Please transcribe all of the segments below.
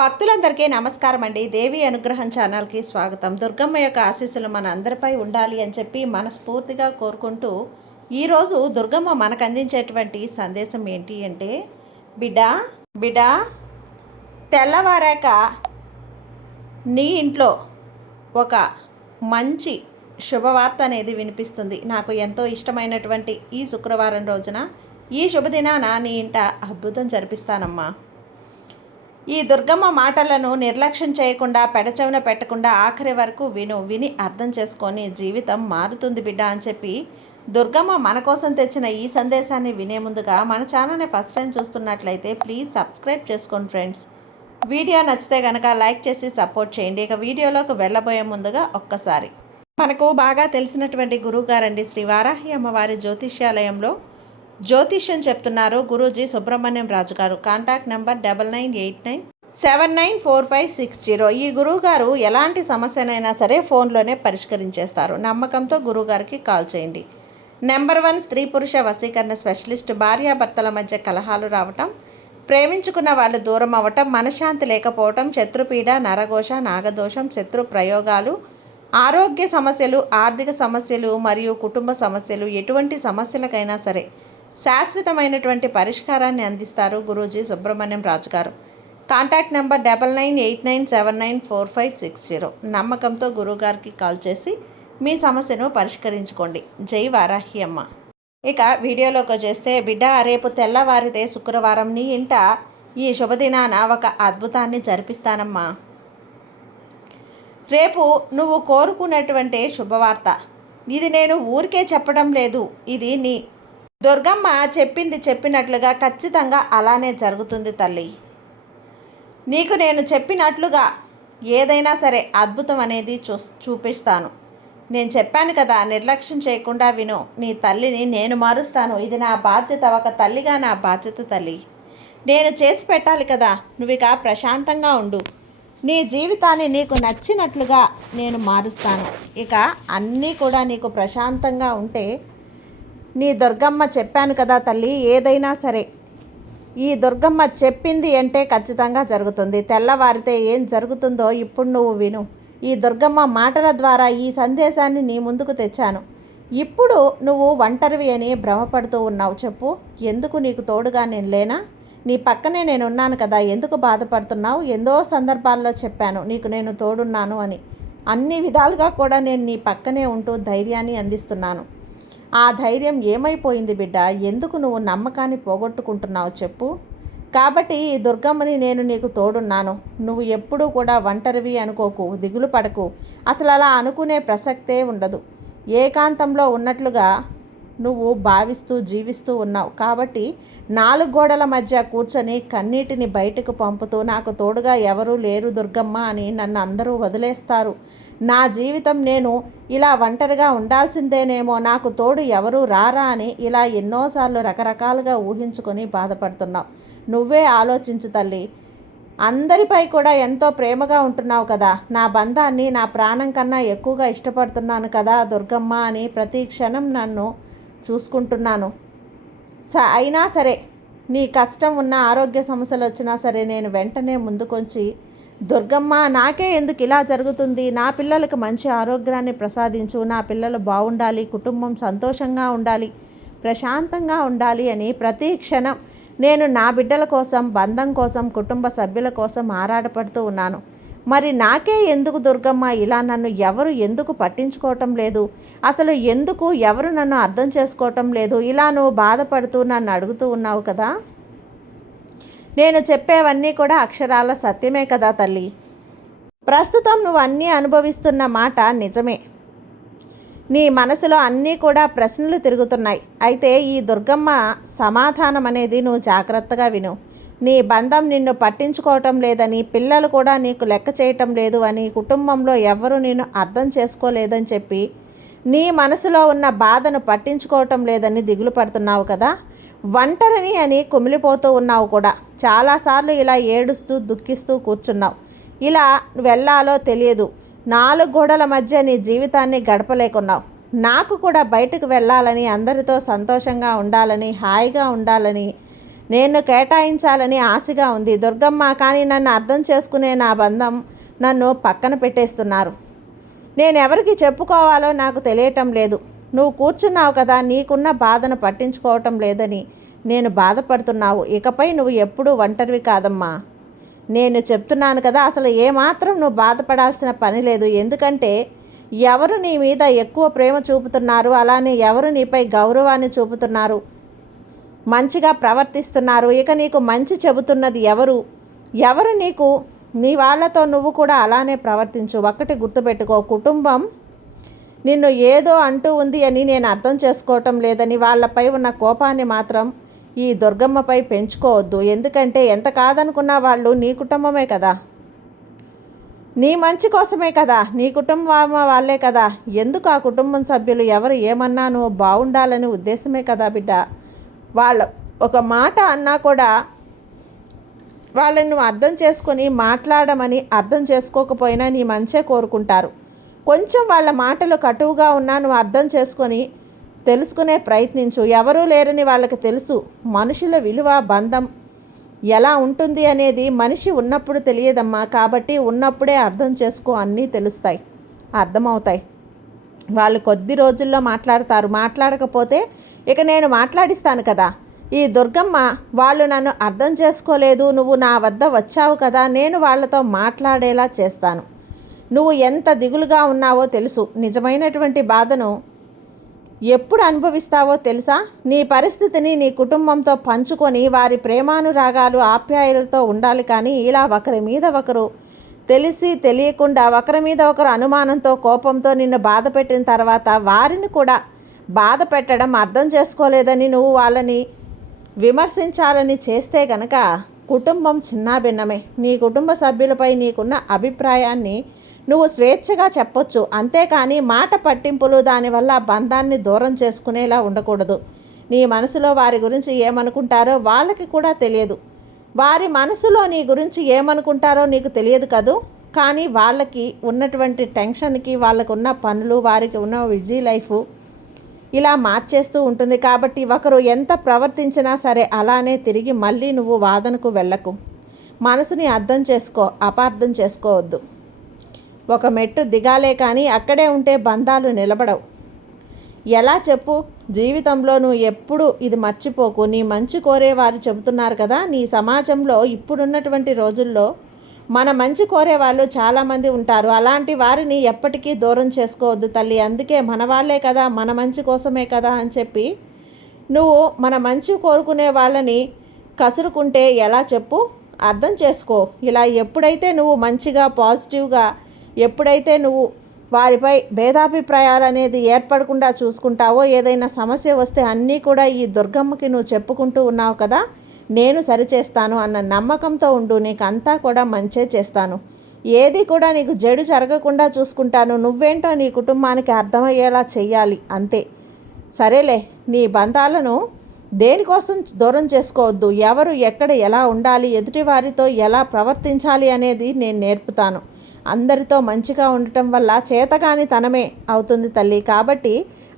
భక్తులందరికీ నమస్కారం అండి. దేవి అనుగ్రహం ఛానల్కి స్వాగతం. దుర్గమ్మ యొక్క ఆశీస్సులు మన అందరిపై ఉండాలి అని చెప్పి మనస్ఫూర్తిగా కోరుకుంటూ ఈరోజు దుర్గమ్మ మనకు అందించేటువంటి సందేశం ఏంటి అంటే, బిడ్డ తెల్లవారాక నీ ఇంట్లో ఒక మంచి శుభవార్త అనేది వినిపిస్తుంది. నాకు ఎంతో ఇష్టమైనటువంటి ఈ శుక్రవారం రోజున ఈ శుభదినాన నీ ఇంట అద్భుతం జరిపిస్తానమ్మా. ఈ దుర్గమ్మ మాటలను నిర్లక్ష్యం చేయకుండా, పెడచెవిన పెట్టకుండా ఆఖరి వరకు విని అర్థం చేసుకొని జీవితం మారుతుంది బిడ్డ అని చెప్పి దుర్గమ్మ మన కోసం తెచ్చిన ఈ సందేశాన్ని వినే ముందుగా మన ఛానల్ని ఫస్ట్ టైం చూస్తున్నట్లయితే ప్లీజ్ సబ్స్క్రైబ్ చేసుకోండి ఫ్రెండ్స్. వీడియో నచ్చితే కనుక లైక్ చేసి సపోర్ట్ చేయండి. ఇక వీడియోలోకి వెళ్ళబోయే ముందుగా ఒక్కసారి మనకు బాగా తెలిసినటువంటి గురువు గారండి శ్రీ వారాహి అమ్మవారి జ్యోతిష్యాలయంలో జ్యోతిష్యం చెప్తున్నారు గురూజీ సుబ్రహ్మణ్యం రాజు గారు. Contact number 9989794560. ఈ గురువుగారు ఎలాంటి సమస్యనైనా సరే ఫోన్లోనే పరిష్కరించేస్తారు. నమ్మకంతో గురువుగారికి కాల్ చేయండి. నెంబర్ 1 స్త్రీ పురుష వశీకరణ స్పెషలిస్ట్. భార్యాభర్తల మధ్య కలహాలు రావటం, ప్రేమించుకున్న వాళ్ళు దూరం అవ్వటం, మనశ్శాంతి లేకపోవటం, శత్రుపీడ, నరఘోష, నాగదోషం, శత్రు ప్రయోగాలు, ఆరోగ్య సమస్యలు, ఆర్థిక సమస్యలు మరియు కుటుంబ సమస్యలు, ఎటువంటి సమస్యలకైనా సరే శాశ్వతమైనటువంటి పరిష్కారాన్ని అందిస్తారు గురూజీ సుబ్రహ్మణ్యం రాజు గారు. Contact number 9989794560. నమ్మకంతో గురువుగారికి కాల్ చేసి మీ సమస్యను పరిష్కరించుకోండి. జై వారాహి అమ్మ. ఇక వీడియోలోకి వచ్చేస్తే, బిడ్డ రేపు తెల్లవారితే శుక్రవారం నీ ఇంట ఈ శుభదినాన ఒక అద్భుతాన్ని జరిపిస్తానమ్మా. రేపు నువ్వు కోరుకునేటువంటి శుభవార్త ఇది. నేను ఊరికే చెప్పడం లేదు, ఇది నీ దుర్గమ్మ చెప్పింది చెప్పినట్లుగా ఖచ్చితంగా అలానే జరుగుతుంది తల్లి. నీకు నేను చెప్పినట్లుగా ఏదైనా సరే అద్భుతం అనేది చూపిస్తాను. నేను చెప్పాను కదా, నిర్లక్ష్యం చేయకుండా విను. నీ తల్లిని నేను మారుస్తాను. ఇది నా బాధ్యత, ఒక తల్లిగా నా బాధ్యత తల్లి. నేను చేసి పెట్టాలి కదా. నువ్వు ఇక ప్రశాంతంగా ఉండు. నీ జీవితాన్ని నీకు నచ్చినట్లుగా నేను మారుస్తాను. ఇక అన్నీ కూడా నీకు ప్రశాంతంగా ఉంటే, నీ దుర్గమ్మ చెప్పాను కదా తల్లి, ఏదైనా సరే ఈ దుర్గమ్మ చెప్పింది అంటే ఖచ్చితంగా జరుగుతుంది. తెల్లవారితే ఏం జరుగుతుందో ఇప్పుడు నువ్వు విను. ఈ దుర్గమ్మ మాటల ద్వారా ఈ సందేశాన్ని నీ ముందుకు తెచ్చాను. ఇప్పుడు నువ్వు ఒంటరివి అని భ్రమపడుతూ ఉన్నావు. చెప్పు, ఎందుకు నీకు తోడుగా నేను లేనా? నీ పక్కనే నేను ఉన్నాను కదా, ఎందుకు బాధపడుతున్నావు? ఎన్నో సందర్భాల్లో చెప్పాను నీకు నేను తోడున్నాను అని. అన్ని విధాలుగా కూడా నేను నీ పక్కనే ఉంటూ ధైర్యాన్ని అందిస్తున్నాను. ఆ ధైర్యం ఏమైపోయింది బిడ్డ? ఎందుకు నువ్వు నమ్మకాన్ని పోగొట్టుకుంటున్నావు చెప్పు. కాబట్టి ఈ దుర్గమ్మని నేను నీకు తోడున్నాను. నువ్వు ఎప్పుడూ కూడా ఒంటరివి అనుకోకు, దిగులు పడకు. అసలు అలా అనుకునే ప్రసక్తే ఉండదు. ఏకాంతంలో ఉన్నట్లుగా నువ్వు భావిస్తూ జీవిస్తూ ఉన్నావు. కాబట్టి 4 గోడల మధ్య కూర్చొని కన్నీటిని బయటకు పంపుతూ, నాకు తోడుగా ఎవరూ లేరు దుర్గమ్మ అని నన్ను అందరూ వదిలేస్తారు, నా జీవితం నేను ఇలా ఒంటరిగా ఉండాల్సిందేనేమో, నాకు తోడు ఎవరు రారా అని ఇలా ఎన్నోసార్లు రకరకాలుగా ఊహించుకొని బాధపడుతున్నావు. నువ్వే ఆలోచించు తల్లి. అందరిపై కూడా ఎంతో ప్రేమగా ఉంటున్నావు కదా. నా బంధాన్ని నా ప్రాణం కన్నా ఎక్కువగా ఇష్టపడుతున్నాను కదా దుర్గమ్మ అని ప్రతి క్షణం నన్ను చూసుకుంటున్నాను. అయినా సరే నీ కష్టం ఉన్న, ఆరోగ్య సమస్యలు వచ్చినా సరే నేను వెంటనే ముందుకొచ్చి, దుర్గమ్మ నాకే ఎందుకు ఇలా జరుగుతుంది, నా పిల్లలకు మంచి ఆరోగ్యాన్ని ప్రసాదించు, నా పిల్లలు బాగుండాలి, కుటుంబం సంతోషంగా ఉండాలి, ప్రశాంతంగా ఉండాలి అని ప్రతి క్షణం నేను నా బిడ్డల కోసం, బంధం కోసం, కుటుంబ సభ్యుల కోసం ఆరాటపడుతూ ఉన్నాను. మరి నాకే ఎందుకు దుర్గమ్మ ఇలా, నన్ను ఎవరు ఎందుకు పట్టించుకోవటం లేదు, అసలు ఎందుకు ఎవరు నన్ను అర్థం చేసుకోవటం లేదు, ఇలా నువ్వు బాధపడుతూ నన్ను అడుగుతూ ఉన్నావు కదా. నేను చెప్పేవన్నీ కూడా అక్షరాల సత్యమే కదా తల్లి. ప్రస్తుతం నువ్వు అన్నీ అనుభవిస్తున్న మాట నిజమే. నీ మనసులో అన్నీ కూడా ప్రశ్నలు తిరుగుతున్నాయి. అయితే ఈ దుర్గమ్మ సమాధానం అనేది నువ్వు జాగ్రత్తగా విను. నీ బంధం నిన్ను పట్టించుకోవటం లేదని, పిల్లలు కూడా నీకు లెక్క చేయటం లేదు అని, కుటుంబంలో ఎవరు నిన్ను అర్థం చేసుకోలేదని చెప్పి నీ మనసులో ఉన్న బాధను పట్టించుకోవటం లేదని దిగులు పడుతున్నావు కదా. ఒంటరిని అని కుమిలిపోతూ ఉన్నావు కూడా. చాలాసార్లు ఇలా ఏడుస్తూ దుఃఖిస్తూ కూర్చున్నావు. ఇలా వెళ్ళాలో తెలియదు. 4 గోడల మధ్య నీ జీవితాన్ని గడపలేకున్నావు. నాకు కూడా బయటకు వెళ్ళాలని, అందరితో సంతోషంగా ఉండాలని, హాయిగా ఉండాలని, నేను కేటాయించాలని ఆశగా ఉంది దుర్గమ్మ, కానీ నన్ను అర్థం చేసుకునే నా బంధం నన్ను పక్కన పెట్టేస్తున్నారు. నేనెవరికి చెప్పుకోవాలో నాకు తెలియటం లేదు. నువ్వు కూర్చున్నావు కదా, నీకున్న బాధను పట్టించుకోవటం లేదని నేను బాధపడుతున్నావు. ఇకపై నువ్వు ఎప్పుడూ ఒంటరివి కాదమ్మా. నేను చెప్తున్నాను కదా, అసలు ఏమాత్రం నువ్వు బాధపడాల్సిన పని లేదు. ఎందుకంటే ఎవరు నీ మీద ఎక్కువ ప్రేమ చూపుతున్నారు, అలానే ఎవరు నీపై గౌరవాన్ని చూపుతున్నారు, మంచిగా ప్రవర్తిస్తున్నారు, ఇక నీకు మంచి చెబుతున్నది ఎవరు నీకు, నీ వాళ్ళతో నువ్వు కూడా అలానే ప్రవర్తించు. ఒక్కటి గుర్తుపెట్టుకో, కుటుంబం నిన్ను ఏదో అంటూ ఉంది అని నేను అర్థం చేసుకోవటం లేదని వాళ్ళపై ఉన్న కోపాన్ని మాత్రం ఈ దుర్గమ్మపై పెంచుకోవద్దు. ఎందుకంటే ఎంత కాదనుకున్నా వాళ్ళు నీ కుటుంబమే కదా, నీ మంచి కోసమే కదా, నీ కుటుంబం వాళ్ళే కదా. ఎందుకు ఆ కుటుంబం సభ్యులు ఎవరు ఏమన్నా నువ్వు బాగుండాలని ఉద్దేశమే కదా బిడ్డ. వాళ్ళు ఒక మాట అన్నా కూడా వాళ్ళని నువ్వు అర్థం చేసుకొని మాట్లాడమని, అర్థం చేసుకోకపోయినా నీ మంచే కోరుకుంటారు. కొంచెం వాళ్ళ మాటలు కటువుగా ఉన్నా నువ్వు అర్థం చేసుకొని తెలుసుకునే ప్రయత్నించు. ఎవరూ లేరని వాళ్ళకి తెలుసు. మనుషుల విలువ, బంధం ఎలా ఉంటుంది అనేది మనిషి ఉన్నప్పుడు తెలియదమ్మా. కాబట్టి ఉన్నప్పుడే అర్థం చేసుకో, అన్నీ తెలుస్తాయి, అర్థమవుతాయి. వాళ్ళు కొద్ది రోజుల్లో మాట్లాడతారు. మాట్లాడకపోతే ఇక నేను మాట్లాడిస్తాను కదా. ఈ దుర్గమ్మ వాళ్ళు నన్ను అర్థం చేసుకోలేదు, నువ్వు నా వద్ద వచ్చావు కదా, నేను వాళ్ళతో మాట్లాడేలా చేస్తాను. నువ్వు ఎంత దిగులుగా ఉన్నావో తెలుసు. నిజమైనటువంటి బాధను ఎప్పుడు అనుభవిస్తావో తెలుసా? నీ పరిస్థితిని నీ కుటుంబంతో పంచుకొని వారి ప్రేమానురాగాలు, ఆప్యాయలతో ఉండాలి. కానీ ఇలా ఒకరి మీద ఒకరు తెలిసి తెలియకుండా, ఒకరి మీద ఒకరు అనుమానంతో, కోపంతో నిన్ను బాధ పెట్టిన తర్వాత వారిని కూడా బాధ పెట్టడం, అర్థం చేసుకోలేదని నువ్వు వాళ్ళని విమర్శించాలని చేస్తే గనక కుటుంబం చిన్నాభిన్నమే. నీ కుటుంబ సభ్యులపై నీకున్న అభిప్రాయాన్ని నువ్వు స్వేచ్ఛగా చెప్పొచ్చు, అంతేకాని మాట పట్టింపులు దానివల్ల బంధాన్ని దూరం చేసుకునేలా ఉండకూడదు. నీ మనసులో వారి గురించి ఏమనుకుంటారో వాళ్ళకి కూడా తెలియదు. వారి మనసులో నీ గురించి ఏమనుకుంటారో నీకు తెలియదు కదూ. కానీ వాళ్ళకి ఉన్నటువంటి టెన్షన్కి, వాళ్ళకు ఉన్న పనులు, వారికి ఉన్న బిజీ లైఫ్ ఇలా మార్చేస్తూ ఉంటుంది. కాబట్టి ఒకరు ఎంత ప్రవర్తించినా సరే అలానే తిరిగి మళ్ళీ నువ్వు వాదనకు వెళ్ళకు. మనసుని అర్థం చేసుకో, అపార్థం చేసుకోవద్దు. ఒక మెట్టు దిగాలే కానీ అక్కడే ఉంటే బంధాలు నిలబడవు. ఎలా చెప్పు? జీవితంలో నువ్వు ఎప్పుడు ఇది మర్చిపోకు. నీ మంచి కోరేవారు చెబుతున్నారు కదా, నీ సమాజంలో ఇప్పుడున్నటువంటి రోజుల్లో మన మంచి కోరేవాళ్ళు చాలామంది ఉంటారు. అలాంటి వారిని ఎప్పటికీ దూరం చేసుకోవద్దు తల్లి. అందుకే మన వాళ్ళే కదా, మన మంచి కోసమే కదా అని చెప్పి నువ్వు మన మంచి కోరుకునే వాళ్ళని కసురుకుంటే ఎలా చెప్పు? అర్థం చేసుకో. ఇలా ఎప్పుడైతే నువ్వు మంచిగా, పాజిటివ్గా, ఎప్పుడైతే నువ్వు వారిపై భేదాభిప్రాయాలు అనేది ఏర్పడకుండా చూసుకుంటావో, ఏదైనా సమస్య వస్తే అన్నీ కూడా ఈ దుర్గమ్మకి నువ్వు చెప్పుకుంటూ ఉన్నావు కదా, నేను సరిచేస్తాను అన్న నమ్మకంతో ఉండు. నీకు అంతా కూడా మంచే చేస్తాను. ఏది కూడా నీకు చెడు జరగకుండా చూసుకుంటాను. నువ్వేంటో నీ కుటుంబానికి అర్థమయ్యేలా చెయ్యాలి, అంతే. సరేలే, నీ బంధాలను దేనికోసం దూరం చేసుకోవద్దు. ఎవరు ఎక్కడ ఎలా ఉండాలి, ఎదుటివారితో ఎలా ప్రవర్తించాలి అనేది నేను నేర్పుతాను. అందరితో మంచిగా ఉండటం వల్ల చేతగాని తనమే అవుతుంది తల్లి. కాబట్టి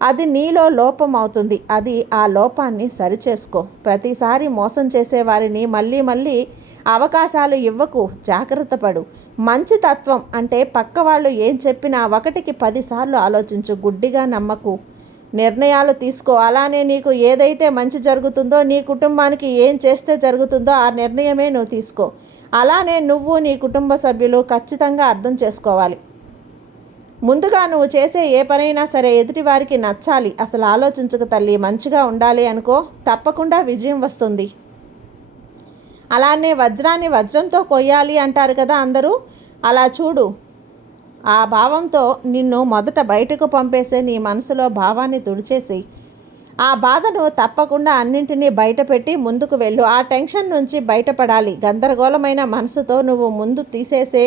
అది నీలో లోపం అవుతుంది. అది ఆ లోపాన్ని సరిచేసుకో. ప్రతిసారి మోసం చేసేవారిని మళ్ళీ మళ్ళీ అవకాశాలు ఇవ్వకు, జాగ్రత్త పడు. మంచి తత్వం అంటే పక్క వాళ్ళు ఏం చెప్పినా 1కి 10 సార్లు ఆలోచించు, గుడ్డిగా నమ్మకు, నిర్ణయాలు తీసుకో. అలానే నీకు ఏదైతే మంచి జరుగుతుందో, నీ కుటుంబానికి ఏం చేస్తే జరుగుతుందో ఆ నిర్ణయమే నువ్వు తీసుకో. అలానే నువ్వు, నీ కుటుంబ సభ్యులు ఖచ్చితంగా అర్థం చేసుకోవాలి. ముందుగా నువ్వు చేసే ఏ పనైనా సరే ఎదుటి వారికి నచ్చాలి. అసలు ఆలోచించకు తల్లి. మంచిగా ఉండాలి అనుకో, తప్పకుండా విజయం వస్తుంది. అలానే వజ్రాన్ని వజ్రంతో కొయ్యాలి అంటారు కదా అందరూ. అలా చూడు, ఆ భావంతో నిన్ను మొదట బయటకు పంపేసే నీ మనసులో భావాన్ని తుడిచేసి ఆ బాధను తప్పకుండా అన్నింటినీ బయటపెట్టి ముందుకు వెళ్ళు. ఆ టెన్షన్ నుంచి బయటపడాలి. గందరగోళమైన మనసుతో నువ్వు ముందు తీసేసే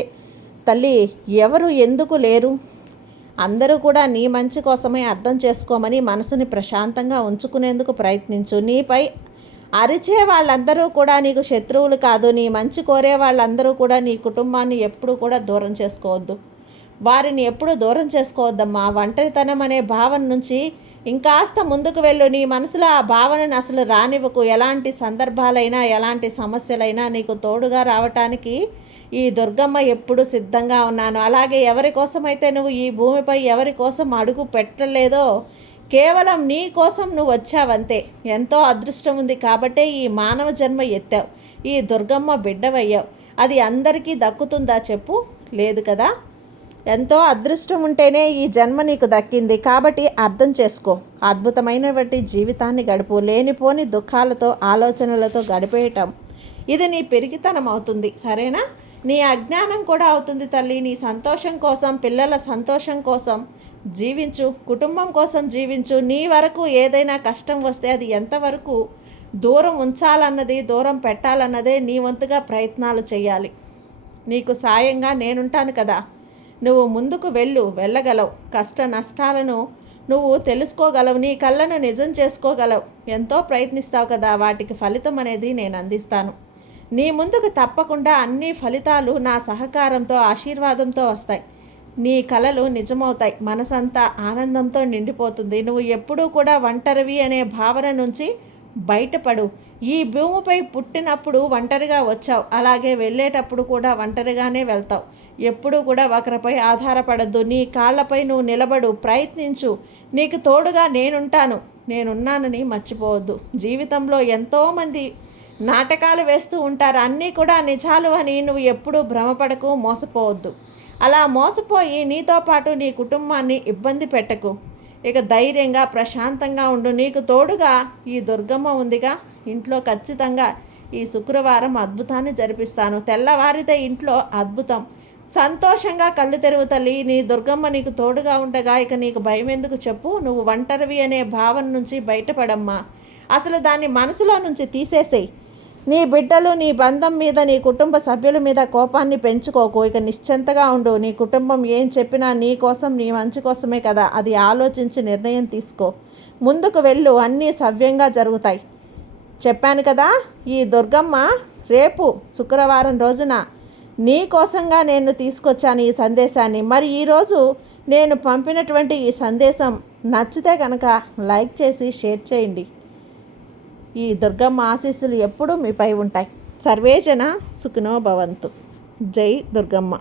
తల్లి ఎవరు ఎందుకు లేరు. అందరూ కూడా నీ మంచి కోసమే అర్థం చేసుకోమని మనసుని ప్రశాంతంగా ఉంచుకునేందుకు ప్రయత్నించు. నీపై అరిచే వాళ్ళందరూ కూడా నీకు శత్రువులు కాదు. నీ మంచి కోరే వాళ్ళందరూ కూడా నీ కుటుంబాన్ని ఎప్పుడూ కూడా దూరం చేసుకోవద్దు. వారిని ఎప్పుడూ దూరం చేసుకోవద్దమ్మా. ఒంటరితనం అనే భావన నుంచి ఇంకాస్త ముందుకు వెళ్ళు. నీ మనసులో ఆ భావనను అసలు రానివ్వకు. ఎలాంటి సందర్భాలైనా ఎలాంటి సమస్యలైనా నీకు తోడుగా రావటానికి ఈ దుర్గమ్మ ఎప్పుడు సిద్ధంగా ఉన్నాను. అలాగే ఎవరి కోసమైతే నువ్వు ఈ భూమిపై ఎవరి కోసం అడుగు పెట్టలేదో కేవలం నీ కోసం నువ్వు వచ్చావంతే. ఎంతో అదృష్టం ఉంది కాబట్టే ఈ మానవ జన్మ ఎత్తావు. ఈ దుర్గమ్మ బిడ్డవయ్యావు. అది అందరికీ దక్కుతుందా చెప్పు? లేదు కదా. ఎంతో అదృష్టం ఉంటేనే ఈ జన్మ నీకు దక్కింది. కాబట్టి అర్థం చేసుకో. అద్భుతమైనటువంటి జీవితాన్ని గడుపు. లేనిపోని దుఃఖాలతో ఆలోచనలతో గడిపేయటం ఇది నీ పెరిగితనం అవుతుంది. సరేనా? నీ అజ్ఞానం కూడా అవుతుంది తల్లి. నీ సంతోషం కోసం, పిల్లల సంతోషం కోసం జీవించు. కుటుంబం కోసం జీవించు. నీ వరకు ఏదైనా కష్టం వస్తే అది ఎంతవరకు దూరం ఉంచాలన్నది, దూరం పెట్టాలన్నదే నీ వంతుగా ప్రయత్నాలు చేయాలి. నీకు సాయంగా నేనుంటాను కదా. నువ్వు ముందుకు వెళ్ళగలవు. కష్ట నష్టాలను నువ్వు తెలుసుకోగలవు. నీ కళ్ళను నిజం చేసుకోగలవు. ఎంతో ప్రయత్నిస్తావు కదా. వాటికి ఫలితం అనేది నేను అందిస్తాను. నీ ముందుకు తప్పకుండా అన్ని ఫలితాలు నా సహకారంతో, ఆశీర్వాదంతో వస్తాయి. నీ కలలు నిజమవుతాయి. మనసంతా ఆనందంతో నిండిపోతుంది. నువ్వు ఎప్పుడూ కూడా ఒంటరివి అనే భావన నుంచి బయటపడు. ఈ భూమిపై పుట్టినప్పుడు ఒంటరిగా వచ్చావు. అలాగే వెళ్ళేటప్పుడు కూడా ఒంటరిగానే వెళ్తావు. ఎప్పుడూ కూడా ఒకరిపై ఆధారపడద్దు. నీ కాళ్ళపై నువ్వు నిలబడు. ప్రయత్నించు. నీకు తోడుగా నేనున్నానని మర్చిపోవద్దు. జీవితంలో ఎంతోమంది నాటకాలు వేస్తూ ఉంటారు. అన్నీ కూడా నిజాలు అని నువ్వు ఎప్పుడూ భ్రమపడకు, మోసపోవద్దు. అలా మోసపోయి నీతో పాటు నీ కుటుంబాన్ని ఇబ్బంది పెట్టకు. ఇక ధైర్యంగా ప్రశాంతంగా ఉండు. నీకు తోడుగా ఈ దుర్గమ్మ ఉందిగా. ఇంట్లో ఖచ్చితంగా ఈ శుక్రవారం అద్భుతాన్ని జరిపిస్తాను. తెల్లవారితే ఇంట్లో అద్భుతం. సంతోషంగా కళ్ళు తెరువు తల్లి. నీ దుర్గమ్మ నీకు తోడుగా ఉండగా ఇక నీకు భయం ఎందుకు చెప్పు? నువ్వు ఒంటరివి అనే భావన నుంచి బయటపడమ్మా. అసలు దాన్ని మనసులో నుంచి తీసేసేయి. నీ బిడ్డలు, నీ బంధం మీద, నీ కుటుంబ సభ్యుల మీద కోపాన్ని పెంచుకోకు. ఇక నిశ్చింతగా ఉండు. నీ కుటుంబం ఏం చెప్పినా నీ కోసం, నీ మంచి కోసమే కదా. అది ఆలోచించి నిర్ణయం తీసుకో. ముందుకు వెళ్ళు. అన్నీ సవ్యంగా జరుగుతాయి. చెప్పాను కదా. ఈ దుర్గమ్మ రేపు శుక్రవారం రోజున నీ కోసంగా నేను తీసుకొచ్చాను ఈ సందేశాన్ని. మరి ఈరోజు నేను పంపినటువంటి ఈ సందేశం నచ్చితే కనుక లైక్ చేసి షేర్ చేయండి. ఈ దుర్గమ్మ ఆశీస్సులు ఎప్పుడూ మీపై ఉంటాయి. సర్వేజన సుఖినో భవంతు. జై దుర్గమ్మ.